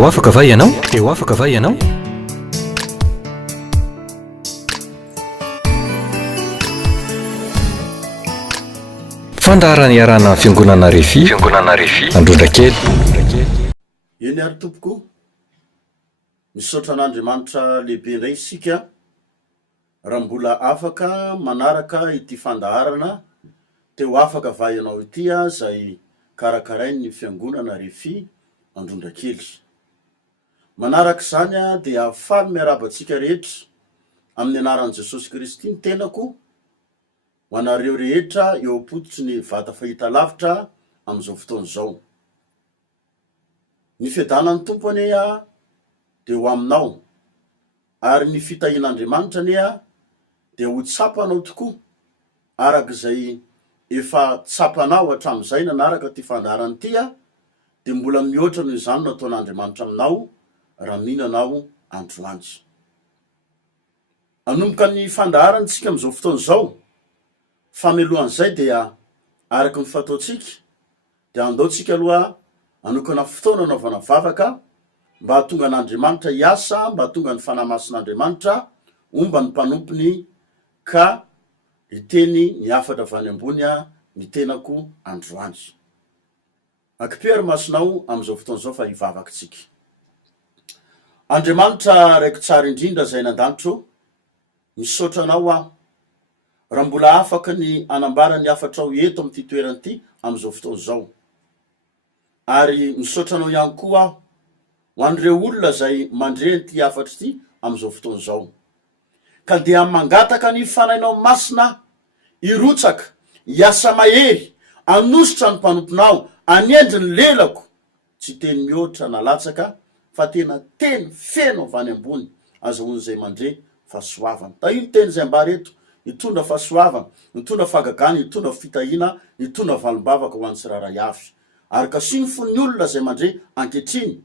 Eo afaka va ianao? Eo afaka va ianao? Fandarana iarana fiangonana Refy. Fiangonana Refy. Androndrakely. Eny ary tompoko, misaotra an'Andriamanitra lehibe indray isika raha mbola afaka manaraka ity fandaharana teo afaka va ianao ity zay karakarain'ny fiangonana Refy Androndrakely. Manaraka izany dia afaly miarabantsika rehetra amin'ny anaran'i Jesosy Kristy ny tenako ho anareo rehetra eo am-pototry ny vata fahitalavitra amin'izao fotoana izao. Ny fiadanan'ny tompo anie dia ho aminao, ary ny fitahian'Andriamanitra anie dia ho tsapanao tokoa arak'izay efa tsapanao hatramin'izay nanaraka ty fandaharana ity dia mbola mihoatra noho izany nataon'Andriamanitra aminao raha mihinanao androany. Anomboka ny fandaharantsika amin'izao fotoana izao, famelohan'izay dia araka ny fataontsika dia andaontsika aloha anokana fotoana anaovana vavaka mba hatonga an'Andriamanitra hiasa, mba hatonga ny fanahy mason'Andriamanitra omba ny mpanompony ka hiteny ny afatra avy any ambony ny tenako androany. Akipera masonao amin'izao fotoana izao fa hivavakantsika. Andriamanitra raiko tsara indrindra zay nandanitro, misaotra anao raha mbola afaka ny anambara ny afatrao eto amin'ity toerana ity amin'izao fotoana izao. Ary misaotra anao ihany koa ho an'ireo olona zay mandreny ty afatra ity amin'izao fotoana izao. Ka dia mangataka ny fanainao masina hirotsaka, hiasa mahery, anositra ny mpanomponao, anendry ny lelako, tsy teny mihoatra na latsaka fa tena teny feno avy any ambony azahoan'izay mandre fahasoavana. Io teny zay ambara eto, hitondra fahasoavana, hitondra fahagagana, hitondra fitahiana, hitondra valombavaka ho an'ny tsiraray avy. Ary kasiny fon'ny olona zay mandre ankehitriny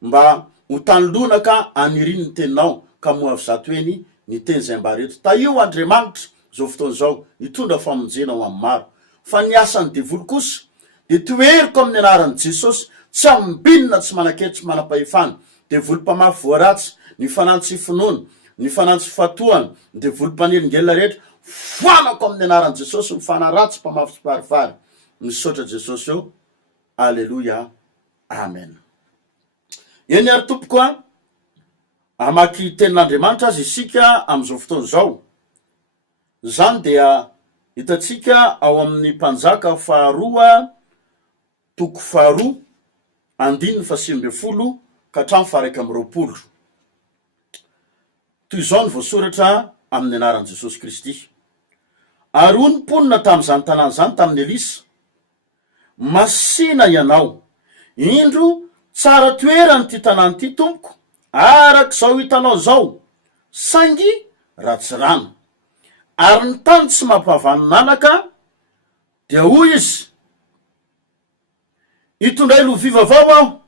mba ho tanilona ka aniriny ny teninao ka moa avy zato eny ny teny zay ambara eto. Io Andriamanitra zao fotoana izao hitondra famonjena ho amin'ny maro. Fa ny asan'ny devoly kosa dia toeriko amin'ny anaran'i Jesosy tsy ambinina, tsy manakely, tsy manam-pahefana. Devoly mpamafy voaratsy, ny fanantsy finoana, ny fanantsy fatohana, ny devoly mpanelingella rehetra, foanako amin'ny anaran'i Jesosy ny fanaratsy mpamafy sy parivary. Misaotra Jesosy eo. Alleluia. Amen. Eny ary tompoko amaky tenin'Andriamanitra azy isika amin'izao fotoana izao. Zany dia hitatsika ao amin'ny Mpanjaka faharoa toko faharoa andininy fahasivy folo ka hatramin'ny faha 120. Toy izao ny voasoratra amin'ny anaran'i Jesosy Kristy. Ary hoy ny mponina tamin'izany tanàna zany tamin'ny Elisa, masina ianao, indro tsara toerany ty tanàny ty tompoko, arak'izao hitanao zao, saingy ratsy rano. Ary ny tany tsy mampahavany nanaka, dia hoy izy, hitondray loviva avao aho,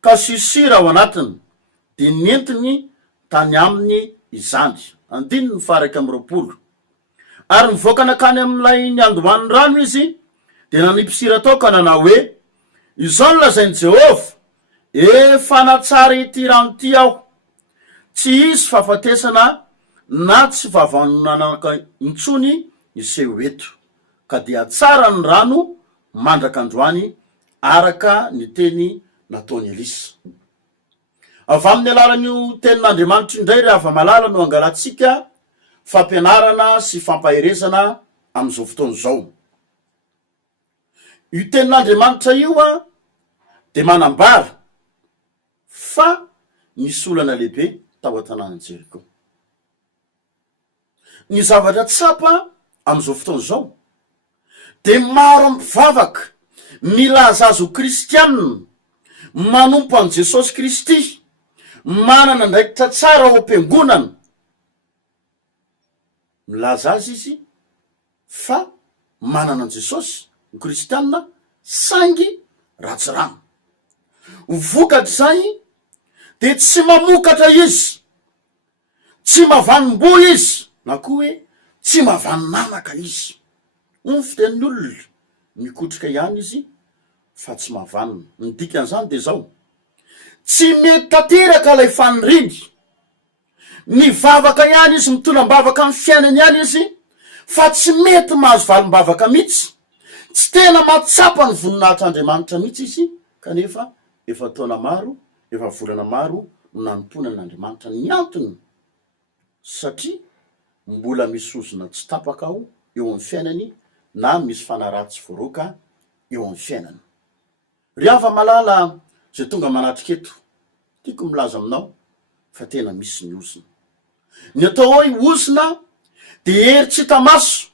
ka sisira ao anatiny, dia nentiny tany aminy izany. Andininy ny faha 120. Ary mivoaka nakany amin'ilay ny andohan'ny rano izy, dia nanipisira tao ka nanao hoe, izao no lazain'i Jehova, efa natsara ity rano ity aho, tsy isy fahafatesana na tsy vavanonanaka intsony iseho eto. Ka dia tsara ny rano mandraka androany araka ny teny nataony Elisa. Avy amin'ny alalan'io tenin'Andriamanitra indray rehefa malala no angalatsika fampianarana sy fampaherezana amin'izao fotoana izao. Io tenin'Andriamanitra io dia manambara fa nisy olana lehibe tao an-tanàn'i Jeriko. Ny zavatra tsapa amin'izao fotoana izao dia maro mpivavaka milaza azy ho kristianina, manompo an' Jesosy Kristy, manana ndraikitra tsara ao am-piangonana. Milaza azy izy fa manana an' Jesosy ho kristianina, saingy ratsy rano. Vokatr' zay dia tsy mamokatra izy, tsy mavanim-bo izy, na koa hoe tsy mavany nanaka izy. Ny fiten'ny olona mikotrika ihany izy fa tsy mavanina. Ny dikan'izany dia zao, tsy mety tanteraka lay faniriny mivavaka ihany izy mitonam-bavaka amin'ny fiainany ihany izy fa tsy mety mahazo valim-bavaka mihitsy tsy tena matsapa ny voninahitr'Andriamanitra mihitsy izy kanefa efa taona maro efa volana maro no nanompoana n'Andriamanitra ny antony satria mbola misy ozona tsy tapaka ao eo amin'ny fiainany na misy fanaratsy voroaka eo amin'ny fiainany. Ry ava malala zay tonga manatrika eto tiako milaza aminao fa tena misy ny ozona. Ny atao hoe ozona de hery tsy hita maso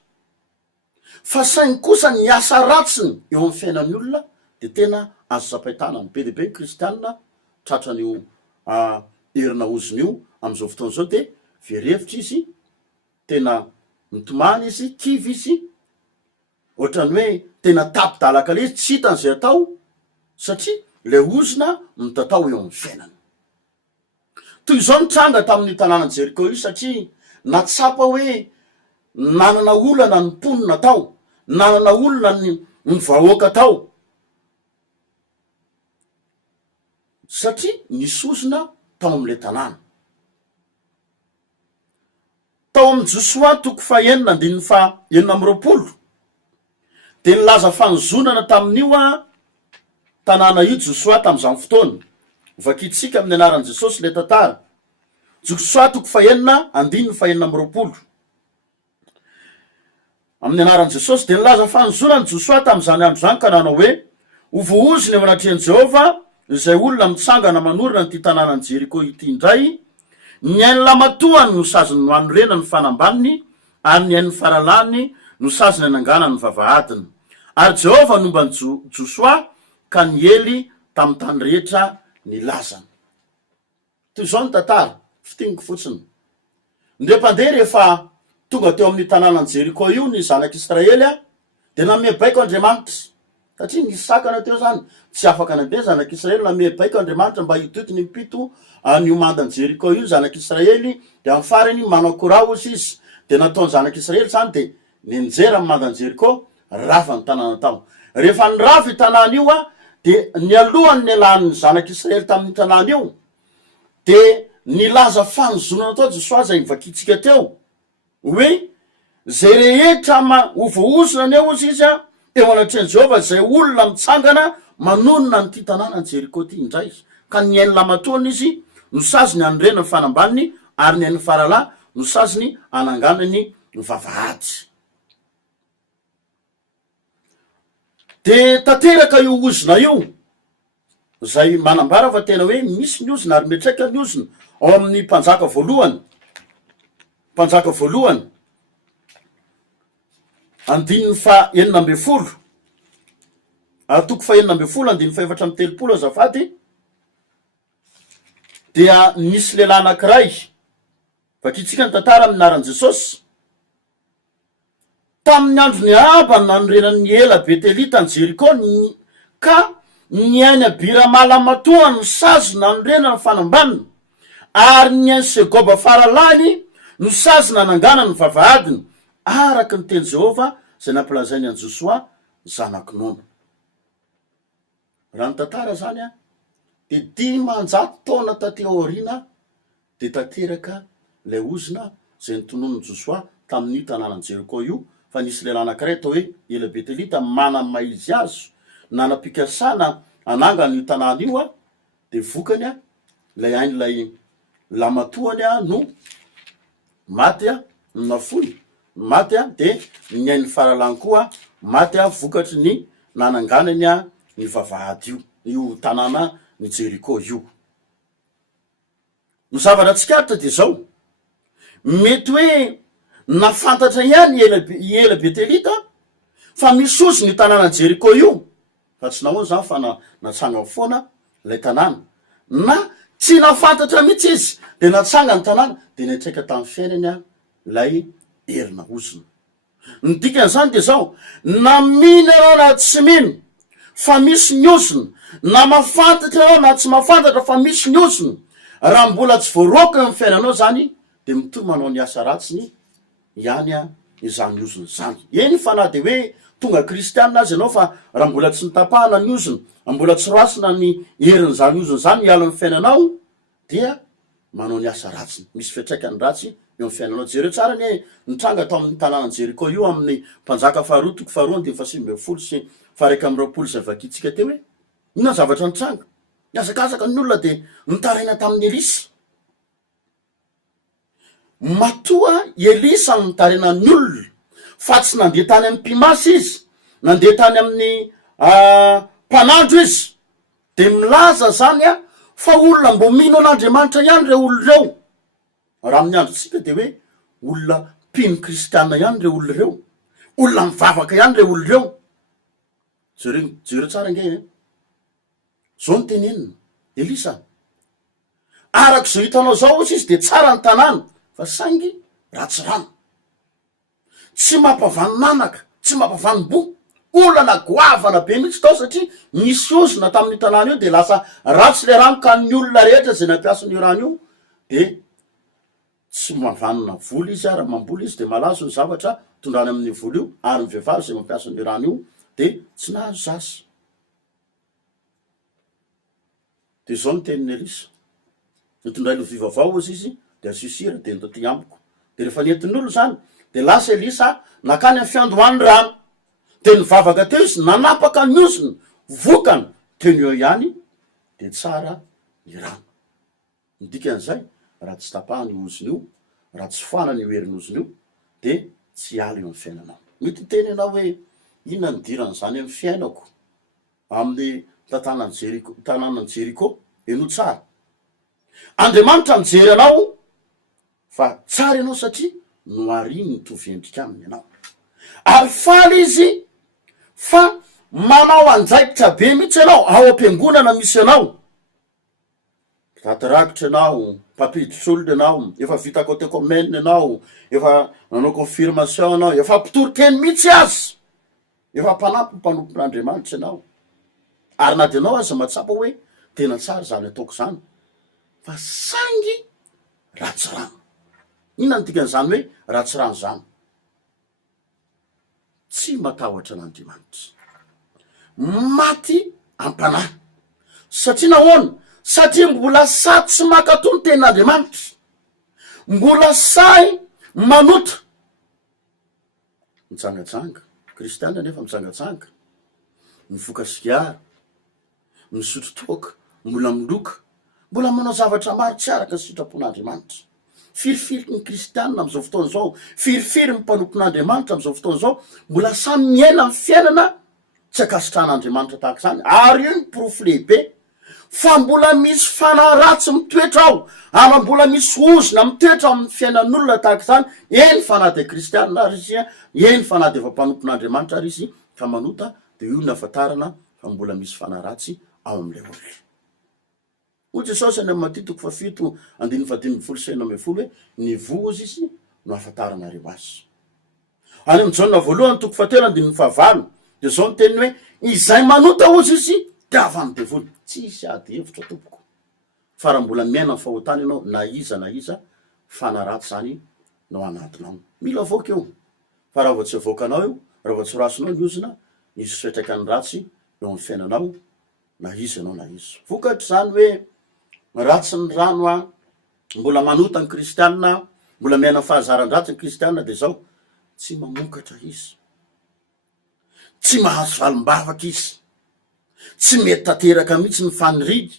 fa saingy kosa ny asa ratsiny eo amin'ny fiainan'ny olona de tena azo sapaitana ny be dehibe kristianina tratran'io herina ozona io am'izao fotoana zao de verevitra izy tena mitomany izy kivy izy ohatrany hoe tena tapidalaka le izy tsy hitan'izay atao satria le ozona mitatao eo amin'ny fiainany. Toy izao nitranga tamin'ny tanàna Jeriko io satria natsapa hoe nanana olana ny mponina tao, nanana olona ny vahoaka tao satria nisy ozona tao amin'le tanàna. Tao amin'ny Josoa toko fahaenina andininy fahaenina amby roapolo de nilaza fanozonana tamin'io tanàna io Josoa tamin'izany fotoana. Vakitsika amin'ny anaran'i Jesosy le tantara. Josoa toko fahaenina andininy fahaenina amby roapolo. Amin'ny anaran'i Jesosy de nilaza fanozonana Josoa tamin'izany andro zany ka nanao hoe ovooziny eo anatrehan'i Jehova izay olona mitsangana manorina nyty tanànan'i Jeriko ity indray. Ny ain'ny lamatoany no saziny no anorena ny fanambaniny ary ny ain'ny faralany no saziny anangana ny vavahadiny. Ary Jehova nomba ny Josoa ka ny ely tamin'ny tany rehetra ny lazany. Toy izao ny tantara fitiniko fotsiny. Ndre mpandeha rehefa tonga teo amin'ny tanànan'i Jeriko io ny zanak'Israely de name baiko Andriamanitra satria nisy sakana teo zany tsy afaka nandeha zanak'Israely name baiko Andriamanitra mba hidotiny impito ny omandan'i Jeriko io zanak'Israely de amin'ny farany manao korao izy de nataony zanak'Israely zany de ninjera amin'ny omandan'i Jeriko rafa ny tanàna tao. Rehefa nirafa i tanàna io de ny alohany ny alan'ny zanak'Israely tamin'ny tanàna io de nilaza fanozonana tao Josoa zay nivakitsika teo hoe zay rehetra ovoozona ny eo izy eo anatrehan'i Jehova zay olona mitsangana manonona nyty tanàna ny Jeriko ty indray ka ny ain'ny lamatoany izy no saziny anorena ny fanambaniny ary ny ain'ny farala no saziny ananganany ny vavahady. De tanteraka io ozona io zay manambara fa tena hoe misy ny ozona ary metraika ny ozona ao amin'ny mpanjaka voalohany andininy fahaenina amby folo toko fahaenina amby folo andininy faefatra amby telopolo azafady dia nisy lehilahy anankiray vakitsika ny tantara amin'ny anaran'i Jesosy tamin'ny andro ny abany nanorenan'ny ela Betelita ny Jeriko ka ny ainy Abiramala ny sazy nanorena ny fanambaniny ary ny ainy Segoba faralany no sazy nanangana ny vavahadiny araky ny teny Jehova zay nampilazainy an'i Josoa zanaky Nona. Raha ny tantara zany de 500 taona taty aoriana de tanteraka lay ozona zay nitonon'ny Josoa tamin'ny tanànan'i Jeriko io fa nisy lehilahy anankiray atao hoe ela Betelita mana-maizy azo nanam-pikasana anangany io tanàna io de vokany lay ain'lay lamatoany no maty no nafoy maty de ny ain'ny faralany koa maty vokatry ny nananganany ny vavahady io tanàna ny Jeriko io. Ny zavatra tsikaritra de zao mety hoe nafantatra ihany ela Betelita fa misy ozy ny tanàna Jeriko io fa tsy nahoana zany fa natsanga foana lay tanàna na tsy nafantatra mihitsy izy de natsanga ny tanàna de natraika tamin'ny fiainany lay herina ozona. Ny dikan'izany de zao na mino ianao na tsy mino fa misy ny ozona na mafantatra ianao na tsy mafantatra fa misy ny ozona raha mbola tsy voaroaka amin'ny fiainanao zany de mitoy manao ny asa ratsiny ihany izany ozona zany. Eny fa na de hoe tonga kristianina azy ianao fa raha mbola tsy nitapahana ny oziny mbola tsy roasina ny herin'zany oziny zany miala ny fiainanao dia manao ny asa ratsiny misy fiatraikany ratsy eo amin'ny fiainanao jereo tsara ny nitranga tao amin'ny tanàna jeriko io amin'ny mpanjaka faharoa toko faharoa de fa 5 sy faraiky amby 20 sy vakitsika teo hoe ina zavatra nitranga niazakazaka ny olona de nitaraina tamin'ny Elisy matoa Elisa nitaraina ny olona fa tsy nandeha tany amin'ny mpimasy izy nandeha tany amin'ny mpanandro izy de milaza zany a fa olona mbo mino an'Andriamanitra ihany reo olo reo raha amin'ny androtsika de hoe olona mpino kristianina ihany reo olo reo olona mivavaka ihany reo olo reo jereo tsara nge zao ny tenenina Elisa arak' zao hitanao zao ozy izy de tsara ny tanàna fa saingy ratsy rano tsy mampavany nanaka tsy mampavany bo olana goavana be mihitsy tao satria misy ozina tamin'ny tanàna io de lasa ratsy le rano ka ny olona rehetra zay nampiasan'io rano io de tsy mavanina voly izy raha mamboly izy de malazo ny zavatra tondrany amin'ny voly io ary ny vehivavy zay mampiasan'io rano io de tsy nahazo zasy de zao ny teniny Elisa nitondray lo vivavao ozy izy de asisira de nto ty amboko de rehefa nentin'olo zany de lasa Elisa nakany amin'ny fiandohany rano de nivavaka teo izy nanapaka ny oziny vokany teny eo ihany de tsara ny rano midikan'izay raha tsy tapahany oziny io raha tsy foana ny hoerin'ny oziny io de tsy ala eo amin'ny fiainanao mety teny anao hoe inona ny dirany zany amin'ny fiainako amin'ny tanànan Jeriko eno tsara Andriamanitra mijery anao fa tsara ianao satria noariny nitovy endrika aminy ianao ary faly izy fa manao anjaikitra be mihitsy ianao ao am-piangonana misy ianao ratirakitra ianao mpampiditry ianao efa vita côté comène ianao efa nanao confirmation ianao efa mpitorikeny mihitsy azy efa mpanampy mpanompon'Andriamanitra ianao ary na de anao aza matsapa hoe tena tsara zany ataoko zany fa saingy ratsy rano inona ny dikan'izany hoe ratsy rano zany tsy matahotra an'Andriamanitra maty ampanahy satria nahoana satria mbola sady tsy makato ny tenin'Andriamanitra mbola say manota mitsangatsanga kristianina nefa mitsangatsanga mifoka sigara misotro toaka mbola miloka mbola manao zavatra maro tsy araka ny sitrapon'Andriamanitra firifiriky ny kristianina am'izao fotoana zao firifiry ny mpanompon'Andriamanitra am'izao fotoana zao mbola samy miaina amin'ny fiainana tsy akasitran'Andriamanitra tahaka zany ary io ny porofo lehibe fa mbola misy fanahy ratsy mitoetra ao ama mbola misy ozina mitoetra amin'ny fiainan'olona tahaka zany eny fanahy de kristianina ary izy eny fanahy de efa mpanompon'Andriamanitra ary izy ka manota de io ny afatarana fa mbola misy fanahy ratsy ao am'le olona o Jesosy any amin'ny Matitoko 7:15-16 hoe ny vozy izy no afatarana-reo azy any amin'ny Jaona 1:7-9 de zao ny teniny hoe izay manota ozy izy de avy amin'ny devoly tsisy ady hevitra tompoko fa raha mbola miaina ny fahotana ianao na iza fanahy ratsy zany no anatinao mila avoaka eo fa raha vao tsy avoakanao io raha vao tsy rasinao ny ozina misy fiatraikany ratsy eo amin'ny fiainanao na izy ianao na izy vokatry zany hoe ratsy ny rano a mbola manota ny kristianina mbola miaina fahazaran-dratsy ny kristianina de zao tsy mamokatra izy tsy mahazo valim-bavaka izy tsy mety tanteraka mihitsy ny faniridy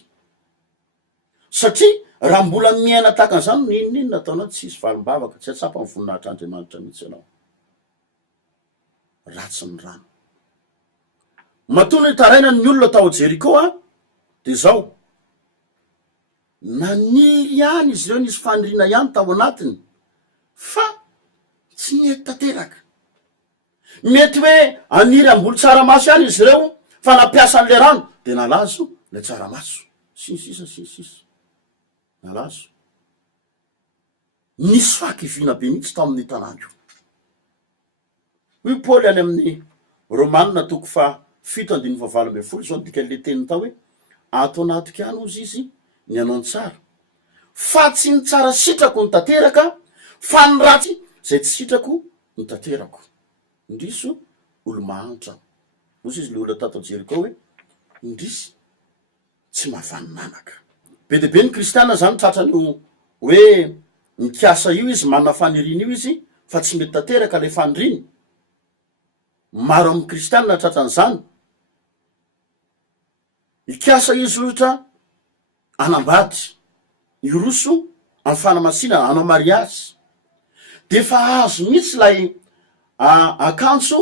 satria raha mbola miaina tahaka an'izany ninona ataonao tsy isy valim-bavaka tsy atsapa ny voninahitr'Andriamanitra mihitsy ianao ratsy ny rano matony taraina ny olona tao Jeriko a de zao naniry ihany izy ireo nisy fanirina ihany tao anatiny fa tsy mety tanteraka mety hoe aniry amboly tsaramaso ihany izy ireo fa nampiasa an'le rano de nalazo le tsaramaso sinsisa nalazo nisy fakivina be mihitsy tao amin'ny tanànjo hoy Paoly any amin'ny Romanina 7:7-12 zao dikan'le teniny tao hoe ato anatiko ihany ozy izy ny anao ny tsara fa tsy ny tsara sitrako ny tanteraka fa ny ratsy zay tsy sitrako ny tanterako indriso olo mahantra ozy izy le olo tato jeriko hoe indrisy tsy mahavany nanaka be de be ny kristiana zany tratrany hoe mikiasa io izy manana faniriny io izy fa tsy mety tanteraka le faniriny maro amin'ny kristianina tratran'izany ikiasa izy ohatra anambady iroso amin'ny fanamasinana anao mariazy de fa azo mihitsy lay akanjo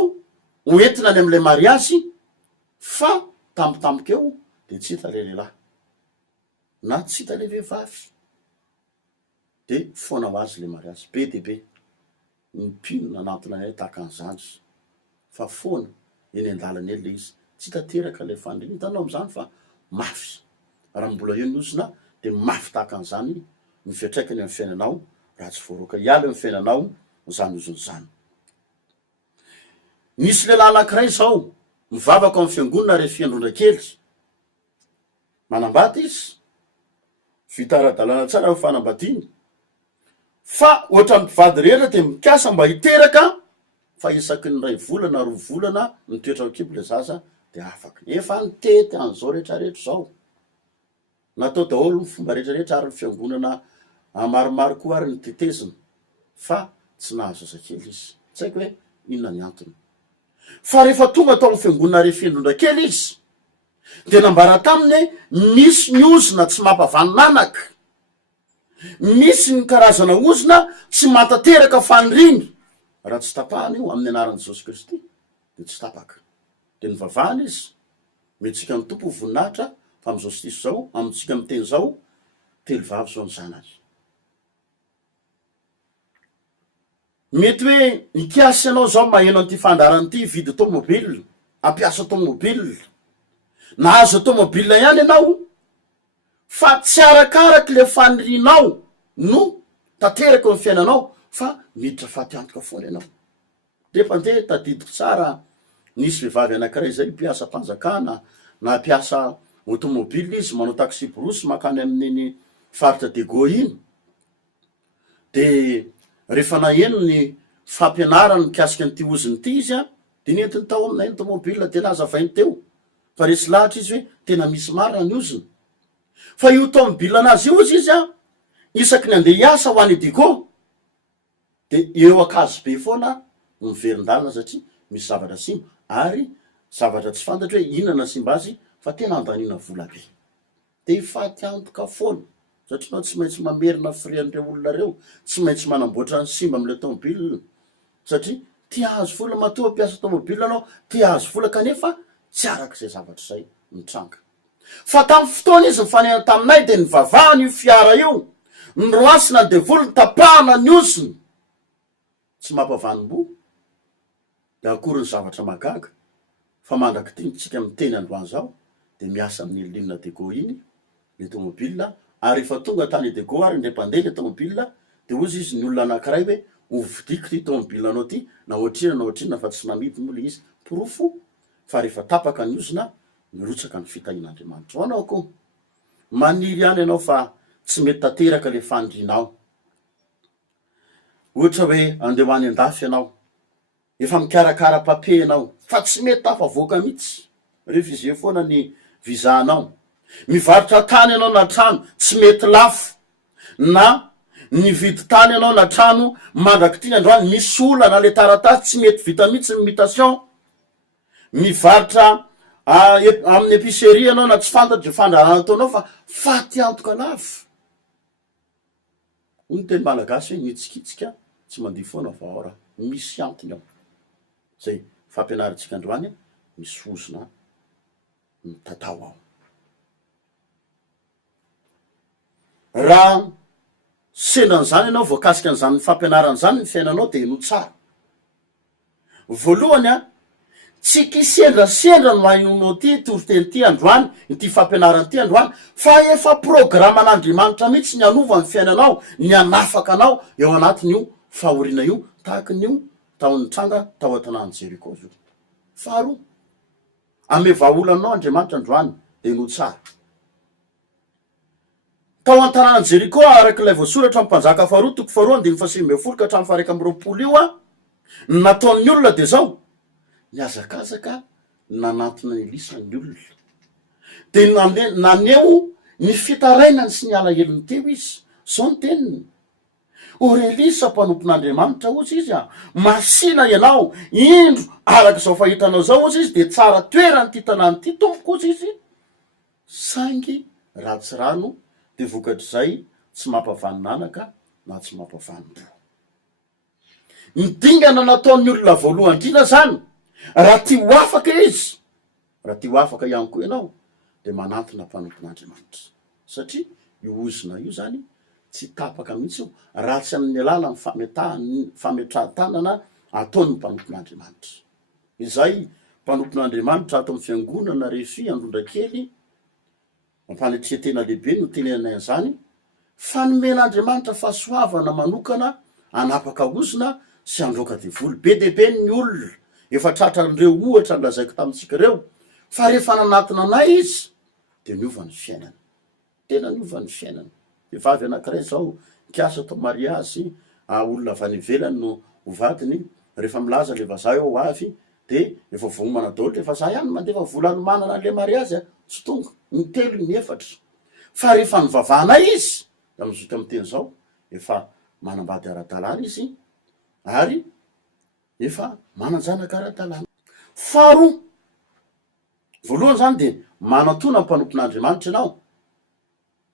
hoentina any am'ilay mariazy fa tampotampokeo de tsy hita le lehilahy na tsy hita le vehivavy de foana ho azy le mariazy be de be mipinona anatona ay tahaka an'izany fa foana eny an-dalana eny le izy tsy tanteraka le faniriny hitanao am'izany fa mafy raha mbola eo nyozona de mafy tahaka an'izany ny fiatraikany amin'ny fiainanao raha tsy voaroaka hiala amin'ny fiainanao zany ozony zany nisy lehilahy anankiray zao mivavaka amin'ny fiangonana rehefa fiandrondra-kely manambady izy vita ara-dalàna tsara ho fanambadiny fa ohatra mpivady rehetra de mikasa mba hiteraka fa isaky ny ray volana roa volana mitoetra kibo le zaza de afaky efa nitety an'izao rehetrarehetra zao natao daholo ny fomba rehetrarehetra ary ny fiangonana maromaro koa ary ny tetezina fa tsy nahazo zazakely izy tsy haiko hoe inona ny antony fa rehefa tonga tao amin'ny fiangonana rehefa fiandrondra-kely izy de nambara taminy misy ny ozona tsy mampavany nanaka misy ny karazana ozona tsy matateraka faniriny raha tsy tapahany io amin'ny anaran'i Jesosy Kristy de tsy tapaka de ny vavahany izy metsika ny tompo voninahitra fa am'izao sisy zao amitsika miteny zao telo vavy zao ny zanany mety hoe ikiasy anao zao maheno an'ity fandarany ity vidy tomobile ampiasa tomobile nahazo tomobile ihany ianao fa tsy arakaraky le fanirinao no tanteraka ny fiainanao fa miditra fatiantoka foana ianao de mpandeha tadidiko tsara nisy vehivavy anankiray zay mpiasa mpanjakana na mpiasa automobile izy manao taxi brosy makany amin'iny faritra Dego iny de rehefa naheno ny fampianarany mikasika an'ity oziny ity izy a de nentiny tao aminay ny tomobile de nazavainy teo fa resy lahatra izy hoe tena misy marina ny oziny fa io tomobile anazy io izy a isaky ny andeha hiasa ho any Dego de eo akazo be foana miverin-dalana satria misy zavatra simba ary zavatra tsy fantatry hoe inona simba azy fa tena andanina vola be de ifaty antoka foana satria nao tsy maintsy mamerina frian'ireo olona reo tsy maintsy manamboatra ny simba am'le tomobile satria tia azo vola matoa mpiasa tomobile anao tia azo vola kanefa tsy arak'izay zavatra zay mitranga fa tamin'ny fotoana izy mifanena taminay de ny vavahany io fiara io ny roasina ny devolo ny tapahana ny osiny tsy mampavanim-bo de akory ny zavatra magaga fa mandraky tinitsika miteny androany zao de miasa amin'ny lilinina Dego iny le tomobile ary efa tonga tany Dego ary ndre-pandeha le tomobile de ozy izy ny olona anankiray hoe ovidiko ty tomobile anao ty na ohatrina fa tsy namidy mola izy porofo fa rehefa tapaka ny ozona mirotsaka ny fitahin'Andriamanitra ho anao ko maniry ihany ianao fa tsy mety tanteraka le fandrinao ohatra hoe andeha ho any an-dafy ianao efa mikarakara papier ianao fa tsy mety tafavoaka mihitsy rehefa izy eo foana ny vizanao mivarotra tany ianao na trano tsy mety lafo na nividy tany ianao na trano mandraky ty androany misy olana le taratasy tsy mety vita mihitsy ny mutation mivarotra amin'ny épicerie ianao na tsy fantatry fandrarana ataonao fa faty antoka lafo ny teny malagasy hoe nitsikitsika tsy mandihy foana vaora misy antony ao zay fampianarantsika androany misy ozona mitatao ao raha sendran'izany ianao voakasika an'izany fampianaran' zany ny fiainanao de no tsara voalohany a tsy kisendrasendra no hainonao ty toriteny ty androany ity fampianarany ty androany fa efa programa an'Andriamanitra mihitsy ny anova ny fiainanao ny anafaka anao eo anatin'io fahoriana io tahaka n'io taon'ny tranga tao an-tanàny Jeriko zio faharoa ame vaholanao Andriamanitra androany de no tsara tao an-tanàny Jeriko arak'ilay voasoratra amin'ny mpanjaka faharoa toko faharoa andiny 124 hatramin'ny 120 io a nataon'ny olona de zao niazakazaka nanatona nylisany olona de naneo ny fitarainany sy ny alahelony teo izy zao ny teniny orelisa mpanompon'andriamanitra ozy izy a masina ianao indro arak'izao fahitanao zao ozy izy de tsara toerany ty tanany ty tompoko ozy izy sangy ratsy rano de vokatr'zay tsy mampavanonanaka na tsy mampavanompo midingana nataon'ny olona voalohany drina zany raha ty ho afaka izy raha ty ho afaka ihany koa ianao de manantona mpanompon'andriamanitra satria io ozina io zany tsy tapaka mihitsy io raha tsy amin'ny alala ny fametraha-tanana ataony mpanompon'andriamanitra izay mpanompon'andriamanitra ato amin'ny fiangonana refi androndrakely mampanetretena lehibe no tenenay zany fanomen'andriamanitra fahasoavana manokana anapaka ozina sy androka devoly be debe ny olona efa tratran'ireo ohatra nylazaiko tamitsika reo fa rehefa nanatona anay izy de niova ny fiainany tena niova ny fiainany vehivavy anankiray zao kiasa atao mariazy olona avy any ivelany no hovadiny rehefa milaza le vazaha eo avy de efa vomana daoly efa za ihany mandefa volano manana an'le mariazy tsy tonga ny telo ny efatra fa rehefa nyvavahana izy da mizoka amy teny zao efa manambady ara-dalàna izy ary efa mananjanaka ara-dalàna faharoa voalohany zany de manatona mpanompon'andriamanitra ianao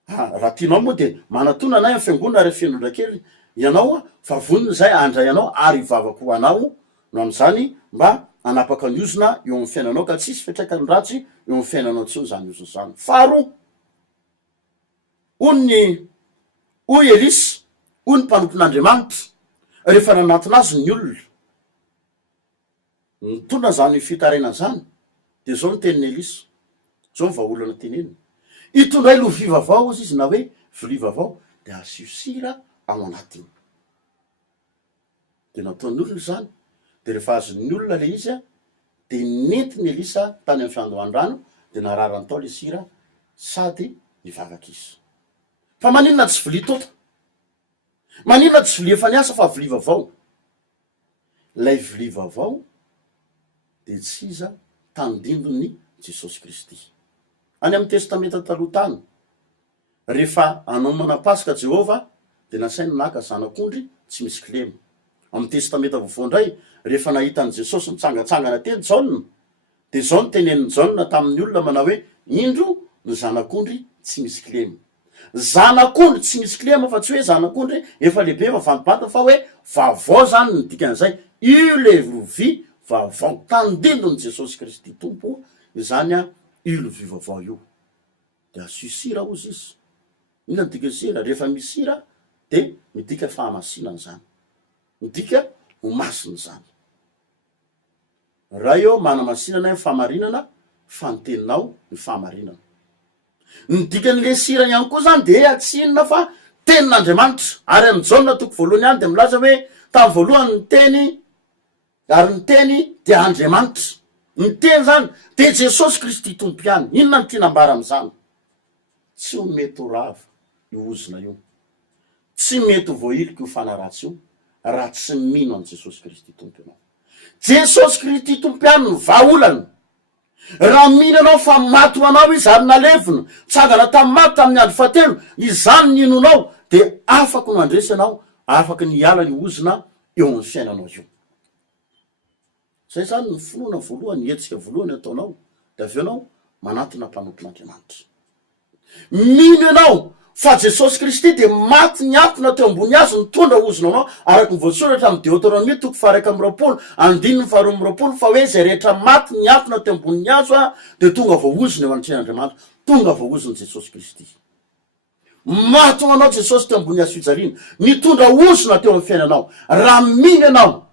raha tianao moa de manatona anay amy fiangonana re fianondrakely ianao fa voniny zay andray anao ary vavako ho anao no am'zany mba anapaka ny ozina eo amy fiainanao ka tsisy fitraikany ratsy eo amy fiainanao tsio zany oziny zany faharoa hoy elisy hoy ny mpanompon'andriamanitra rehefa nanatona azy ny olona mitondra zany fitaraina zany de zao ny teniny elisy zao ny vahaolana teneniny itondray lovia vavao izy na hoe vilia vavao de asio sira ao anatiny de nataony olona zany de rehefa azon'ny olona le izy de nentiny elisa tany amy fiandohan-drano de nararany tao le sira sady nivavaky izy fa maninona tsy vilia tota maninona tsy vilia efa niasa fa vilia vavao lay vilia vavao de tsy iza tandindony jesosy kristy any amy testamenta taloha tany rehefa anomana pasika jehova de nasainy naka zanak'ondry tsy misy kilemy amy testamenta vovoandray rehefa nahitany jesosy mitsangatsangana teny jaona de zao ny teneniny jaona tamin'ny olona manao hoe indro ny zanak'ondry tsy misy kilemy zanak'ondry tsy misy kilema fa tsy hoe zanak'ondry efa lehibe fa vandimbata fa hoe vavao zany ny dikan'izay io le lovia vavao tandindony jesosy kristy tompo izany io lovia vavao io de asio sira ozy izy ina midika sira rehefa misy sira de midika fahamasinany zany midika ho masiny zany raha eo manamasinana fahamarinana fanteninao ny fahamarinana ny dikan'le sira ihany koa zany de atsinona fa tenin'andriamanitra ary amy jaona toko voalohany any de milaza hoe tamy voalohany ny teny ary ny teny de andriamanitra ny teny zany de jesosy kristy tompo ihany inona ny tianambara am'zany tsy ho mety ho rava io ozina io tsy mety ho voailika io fanaratsy io raha tsy mino an' jesosy kristy tompo ianao jesosy kristy tompo ihany ny vahaolany raha mino anao fa mato anao izy ary nalevina tsangana tamy maty tamin'ny andro fahatelo izany ny inonao de afaky no andresy anao afaky ny ala ny ozina eo amin'ny fiainanao io zay zany ny finoana voalohany etsika voalohany ataonao de avy anao manatona mpanompon'andriamanitra mino ianao fa jesosy kristy de maty niatona teo ambony azy nitondra ozina anao araky nyvoasoratra amy Deutéronomie toko faha 1:20 fa hoe zay rehetra maty niatona teo ambony azo de tonga voaozina eo anatrehan'andriamanitra tonga voaoziny jesosy kristy maty ho anao jesosy teo ambony azo fijaliana nitondra ozina teo amy fiainanao raha mino ianao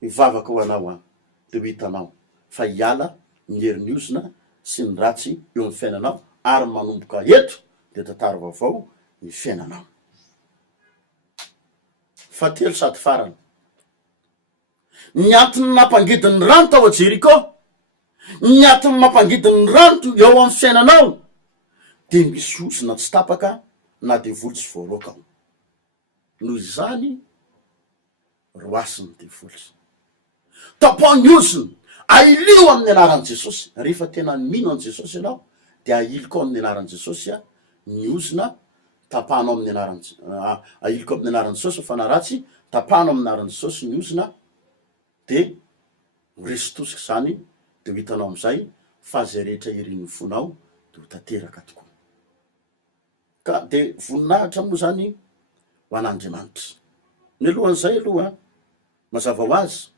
mivavaka ho anao de ho hitanao fa hiala ny herin'ny ozina sy ny ratsy eo amy fiainanao ary manomboka eto de tantara vaovao ny fiainanao fatelo sady farany ny antony nampangidiny rano tao a Jeriko ny antony mampangidiny rano eo amy fiainanao de misy ozina tsy tapaka na de voly tsy voaroka ao noho izany roasiny de voly tapany ozina ailio amin'ny anaran' jesosy. Rehefa tena mino an' jesosy ianao de ailiko amin'ny anaran' jesosy a miozona tapahanao amin'ny anaran' ailiko amin'ny anaran' jesosy fanaratsy tapahanao amin'ny anaran' jesosy miozona de resy tosika zany de ho hitanao am'izay fa zay rehetra irin'ny fonao de ho tanteraka tokoa. Ka de voninahitra moa zany ho an'Andriamanitra. Mialohan'izay aloha mazava ho azy,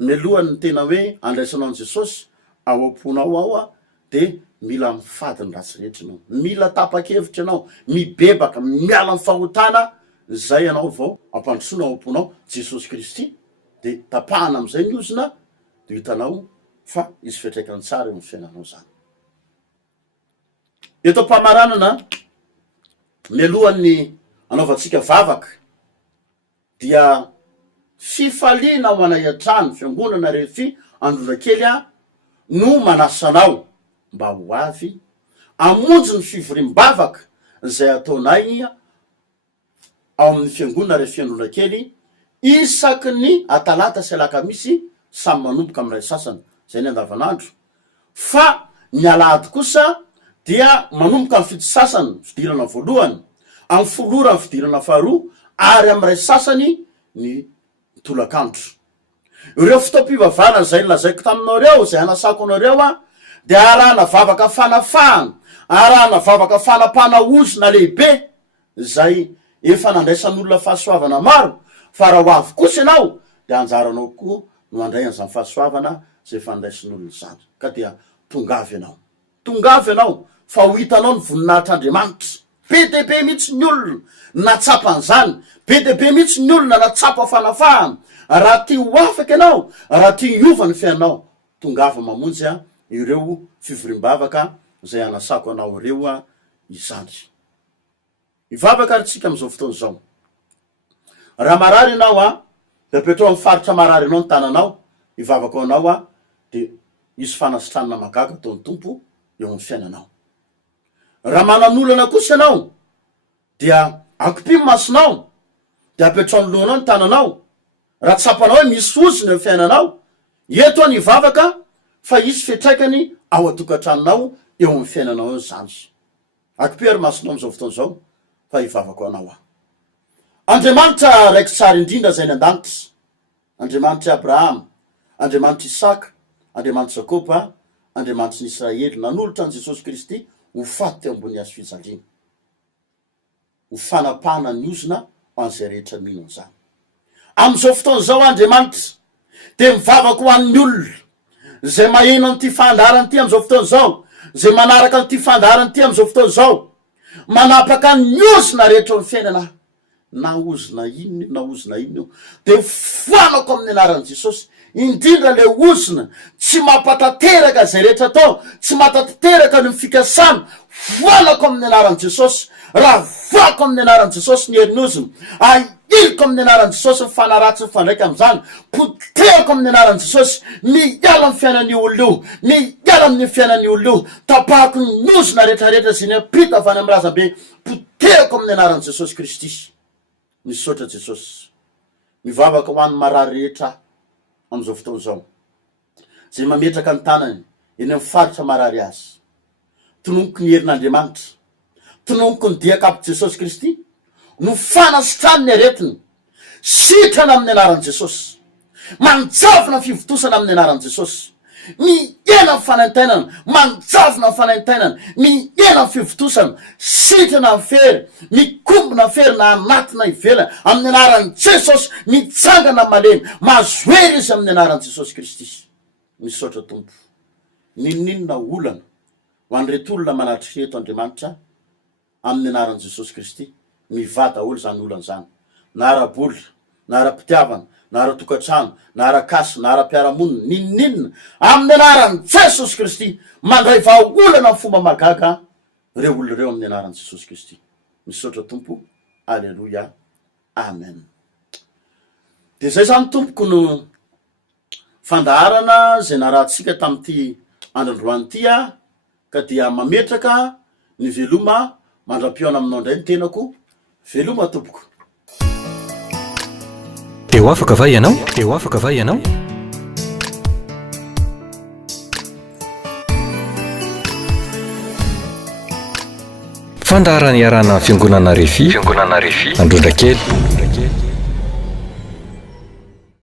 mialohany tena hoe andraisanao an' Jesosy ao am-ponao ao a de mila mifady ny ratsy rehetra ianao, mila tapa-kevitra ianao, mibebaka, miala ny fahotana, zay ianao vao ampandrosoana ao am-ponao Jesosy Kristy de tapahana am'izay miozona de hitanao fa izy fiatraikany tsara eo amin'ny fiainanao zany. Eto am-pamaranana mialohan'ny anaovantsika vavaka dia fifaliana ho anay an-trano fiangonana refy androna kely a no manasanao mba ho avy amonjy ny fivorim-bavaka zay ataonay ao amin'ny fiangonana refy androna kely isaky ny atalata sy alakamisy samy manomboka am'ray sasany zay ny andavanandro, fa ny alahady kosa dia manomboka amin'ny fito sasany fidirana voalohany, amin'ny folora ny fidirana faharoa ary am'ray sasany ny tolakandro. Ireo fotoam-pivavahana zay lazaiko taminao reo zay anasako anareo a de arahana vavaka fanafahana, arahana vavaka fanapana ozona lehibe zay efa nandraisan'olona fahasoavana maro, fa raha ho avy kosa ianao de anjaranao koa no andray an'izany fahasoavana zay fandraisin'olona zany. Ka dia tongavy ianao fa ho hitanao ny voninahitr'Andriamanitra. Be de be mihitsy ny olona natsapan'izany, be de be mihitsy ny olona natsapa fanafahana. Raha tia ho afaka ianao, raha tia hiova ny fiainao, tongava mamonjy a ireo fivorim-bavaka zay anasako anao ireo a izany. Ivavaka aritsika am'izao fotoana zao. Raha marary ianao a de apetrao amin'ny faritra marary ianao ny tananao, ivavaka anao a de izy fanasitranana magaga ataon'ny tompo eo amin'ny fiainanao. Raha manan'olana kosa ianao dia akopimo masonao de apetrao amin'ny lohanao ny tananao. Raha tsapanao hoe misy oziny eo fiainanao, eto any ivavaka fa isy fiatraikany ao atokantranonao eo amin'ny fiainanao eo zany. Akopio ary masonao am'izao fotoana zao fa ivavaka anao a. Andriamanitra raiky tsara indrindra zay ny an-danitra, Andriamanitra Abrahama, Andriamanitra Isaka, Andriamanitra Jakoba, Andriamanitra ny Israely, nanolotra an' Jesosy Kristy ho faty teo ambony hazo fijaliana, ho fanapahana ny ozona ho an'izay rehetra mino an'izany. Am'izao fotoana zao Andriamanitra de mivavaka ho an'ny olona zay maheno an'ity fandarany ty am'izao fotoana zao, zay manaraka an'ity fandarany ty am'izao fotoana zao, manapaka ny ozona rehetra amin'ny fiainana, na ozona inona de foanako amin'ny anaran'i Jesosy, indrindra le ozona tsy mampatanteraka zay rehetra atao, tsy matanteraka ny fikasana, foanako amin'ny anaran'i Jesosy. Raha voako amin'ny anaran'i Jesosy ny herin'ny ozona, ailiko amin'ny anaran'i Jesosy ny fanaratsy ny fandraika am'izany, potehako amin'ny anaran'i Jesosy, miala amin'ny fiainan'ny olona io, miala amin'ny fiainan'ny olona io, tapahako ny ozona rehetrarehetra zay niampita avy any amin'ny razambe, potehako amin'ny anaran'i Jesosy Kristy. Misaotra Jesosy, mivavaka ho an'ny marary rehetra am'izao fotoana zao, zay mametraka ny tanany eny amin'ny faritra marary azy, tonomboko ny herin'Andriamanitra, tonomboko ny diakapy Jesosy Kristy, no fanasitrany ny aretiny, sitrana amin'ny anaran'i Jesosy, manjavona fivotosana amin'ny anaran'i Jesosy, miena ny fanaintainana, manjavona ny fanaintainana, miena ny fivotosana, sitrana ny fery, mikombona ny fery na anatina ivela amin'ny anaran'i Jesosy, mitsangana malemy, mazoery izy amin'ny anaran'i Jesosy Kristy. Misaotra tompo, ninninona olana ho an'ireto olona manatry eto Andriamanitra amin'ny anaran'i Jesosy Kristy, mivada olo zany olana zany, na ara-bola, na ara-pitiavana, na ara-tokantrano, na ara-kasy, na ara-piaramonina, ninninona amin'ny anaran'i Jesosy Kristy, mandray vahaolana amin'ny fomba magaga reo olona reo amin'ny anaran'i Jesosy Kristy. Misaotra tompo, alleluia, amen. De zay zany tompoko no fandaharana zay narahantsika tamin'ity androndroany ty a, ka dia mametraka ny veloma mandram-pioana aminao indray ny tenako, veloma tompoko. Eo afaka va ianao? Eo afaka va ianao? fandaharany iarana fiangonana refi androndrakely